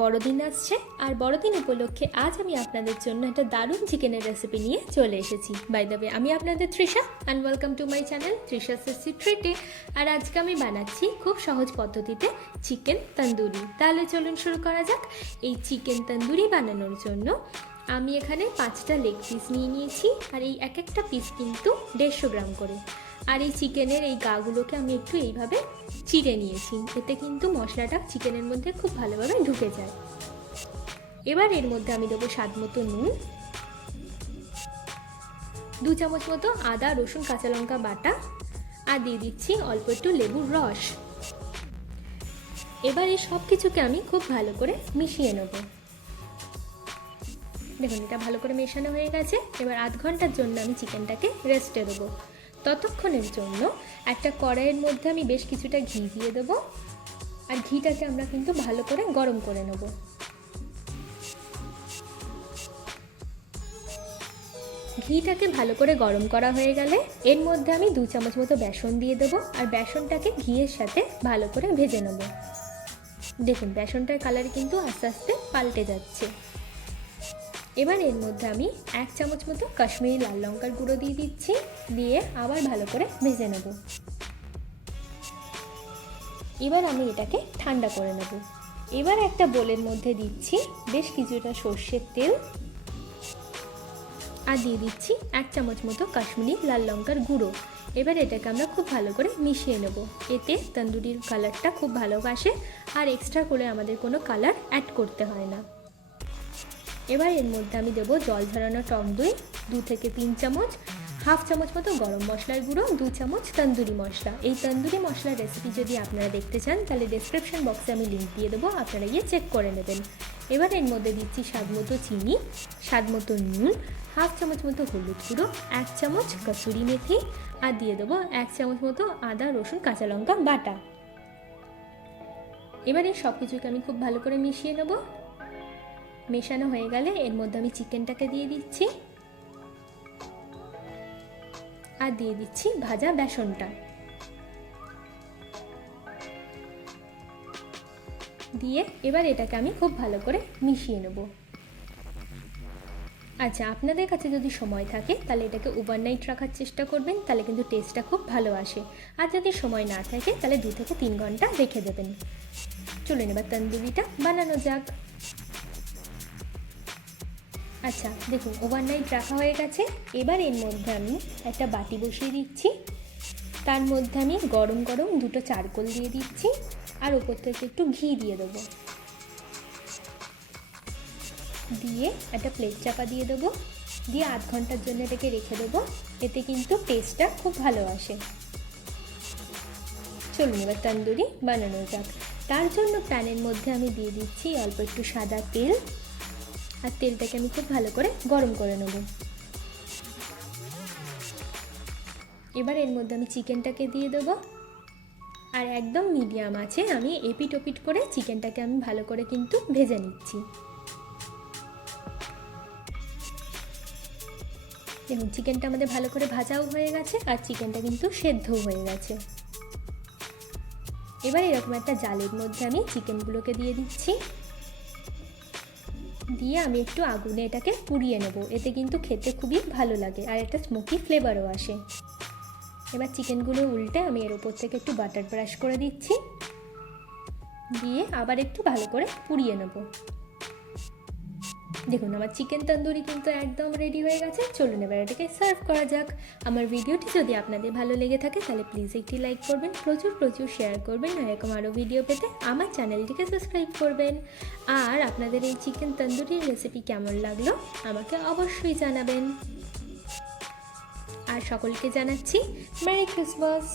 বড়দিন আসছে আর বড়দিন উপলক্ষে আজ আমি আপনাদের জন্য একটা দারুণ চিকেনের রেসিপি নিয়ে চলে এসেছি। বাই দ্য ওয়ে, আমি আপনাদের Trisha and welcome to my channel Trisha সেসি ট্রিটে। আর আজকে আমি বানাচ্ছি খুব সহজ পদ্ধতিতে চিকেন তন্দুরি। তাহলে চলুন শুরু করা যাক। এই চিকেন তন্দুরি বানানোর জন্য আমি এখানে 5টা লেগ পিস নিয়ে নিয়েছি, আর এই এক একটা পিস কিন্তু 150 গ্রাম করে। আর এই চিকেনের এই গাগুলোকে আমি একটু এইভাবে চিড়ে নিয়েছি, এতে কিন্তু মশলাটা চিকেনের মধ্যে খুব ভালোভাবে ঢুকে যায়। এবার এর মধ্যে আমি দেবো স্বাদ মতো নুন, 2 চামচ মতো আদা রসুন কাঁচা লঙ্কা বাটা, আর দিয়ে দিচ্ছি অল্প একটু লেবুর রস। এবার এই সব কিছুকে আমি খুব ভালো করে মিশিয়ে নেব। দেখুন, এটা ভালো করে মেশানো হয়ে গেছে। এবার আধ ঘন্টার জন্য আমি চিকেনটাকে রেস্টে দেবো। ততক্ষণের জন্য একটা কড়াইয়ের মধ্যে আমি বেশ কিছুটা ঘি দিয়ে দেবো, আর ঘিটাকে আমরা কিন্তু ভালো করে গরম করে নেব। ঘিটাকে ভালো করে গরম করা হয়ে গেলে এর মধ্যে আমি 2 চামচ মতো বেসন দিয়ে দেবো, আর বেসনটাকে ঘিয়ের সাথে ভালো করে ভেজে নেব। দেখুন, বেসনটার কালার কিন্তু আস্তে আস্তে পাল্টে যাচ্ছে। এবার এর মধ্যে আমি 1 চামচ মতো কাশ্মীরি লাল লঙ্কার গুঁড়ো দিয়ে দিচ্ছি, দিয়ে আবার ভালো করে ভেজে নেব। এবার আমি এটাকে ঠান্ডা করে নেব। এবার একটা বোলের মধ্যে দিচ্ছি বেশ কিছুটা সর্ষের তেল, আর দিয়ে দিচ্ছি 1 চামচ মতো কাশ্মীরি লাল লঙ্কার গুঁড়ো। এবার এটাকে আমরা খুব ভালো করে মিশিয়ে নেব। এতে তন্দুরির কালারটা খুব ভালো আসে, আর এক্সট্রা করে আমাদের কোনো কালার অ্যাড করতে হয় না। এবার এর মধ্যে আমি দেবো জল ঝরানো টক দই 2 থেকে 3 চামচ, 1/2 চামচ মতো গরম মশলার গুঁড়ো, 2 চামচ তন্দুরি মশলা। এই তন্দুরি মশলার রেসিপি যদি আপনারা দেখতে চান তাহলে ডেসক্রিপশন বক্সে আমি লিঙ্ক দিয়ে দেবো, আপনারা গিয়ে চেক করে নেবেন। এবার এর মধ্যে দিচ্ছি স্বাদ মতো চিনি, স্বাদ মতো নুন, 1/2 চামচ মতো হলুদ গুঁড়ো, 1 চামচ কসুরি মেথি, আর দিয়ে দেবো 1 চামচ মতো আদা রসুন কাঁচা লঙ্কা বাটা। এবার এই সব কিছুকে আমি খুব ভালো করে মিশিয়ে নেব। মেশানো হয়ে গেলে এর মধ্যে আমি চিকেনটাকে দিয়ে দিচ্ছি, আর দিয়ে দিচ্ছি ভাজা বেসনটা। দিয়ে এবার এটাকে আমি খুব ভালো করে মিশিয়ে নেব। আচ্ছা, আপনাদের কাছে যদি সময় থাকে তাহলে এটাকে ওভারনাইট রাখার চেষ্টা করবেন, তাহলে কিন্তু টেস্টটা খুব ভালো আসে। আর যদি সময় না থাকে তাহলে 2 থেকে 3 ঘন্টা রেখে দেবেন। চলুন এবার তন্দুরিটা বানানো যাক। আচ্ছা, দেখুন ওভারনাইট রাখা হয়ে গেছে। এবার এর মধ্যে আমি একটা বাটি বসিয়ে দিচ্ছি, তার মধ্যে আমি গরম গরম 2টো চারকোল দিয়ে দিচ্ছি, আর ওপর থেকে একটু ঘি দিয়ে দেবো। দিয়ে একটা প্লেট চাপা দিয়ে দেবো, দিয়ে আধ ঘন্টার জন্য এটাকে রেখে দেবো। এতে কিন্তু টেস্টটা খুব ভালো আসে। চলুন এবার তন্দুরি বানানো যাক। তার জন্য প্যানের মধ্যে আমি দিয়ে দিচ্ছি অল্প একটু সাদা তেল, আর তেলটাকে আমি খুব ভালো করে গরম করে নেব। এবার এর মধ্যে আমি চিকেনটাকে দিয়ে দেবো, আর একদম মিডিয়াম আছে আমি এপিট ওপিট করে চিকেনটাকে আমি ভালো করে কিন্তু ভেজে নিচ্ছি। দেখুন, চিকেনটা আমাদের ভালো করে ভাজাও হয়ে গেছে, আর চিকেনটা কিন্তু সেদ্ধও হয়ে গেছে। এবার এরকম একটা জালের মধ্যে আমি চিকেনগুলোকে দিয়ে দিচ্ছি, দিয়ে আমি একটু আগুনে এটাকে পুড়িয়ে নেব। এতে কিন্তু খেতে খুবই ভালো লাগে, আর একটা স্মোকি ফ্লেভারও আসে। এবার চিকেনগুলো উল্টে আমি এর উপর থেকে একটু বাটার ব্রাশ করে দিচ্ছি, দিয়ে আবার একটু ভালো করে পুড়িয়ে নেব। দেখুন, আমার চিকেন তন্দুরি কিন্তু একদম রেডি হয়ে গেছে। চলুন এবার এটাকে সার্ভ করা যাক। আমার ভিডিওটি যদি আপনাদের ভালো লেগে থাকে তাহলে প্লিজ একটি লাইক করবেন, প্রচুর প্রচুর শেয়ার করবেন, আর এরকম আরও ভিডিও পেতে আমার চ্যানেলটিকে সাবস্ক্রাইব করবেন। আর আপনাদের এই চিকেন তন্দুরির রেসিপি কেমন লাগলো আমাকে অবশ্যই জানাবেন। আর সকলকে জানাচ্ছি মেরি ক্রিসমাস।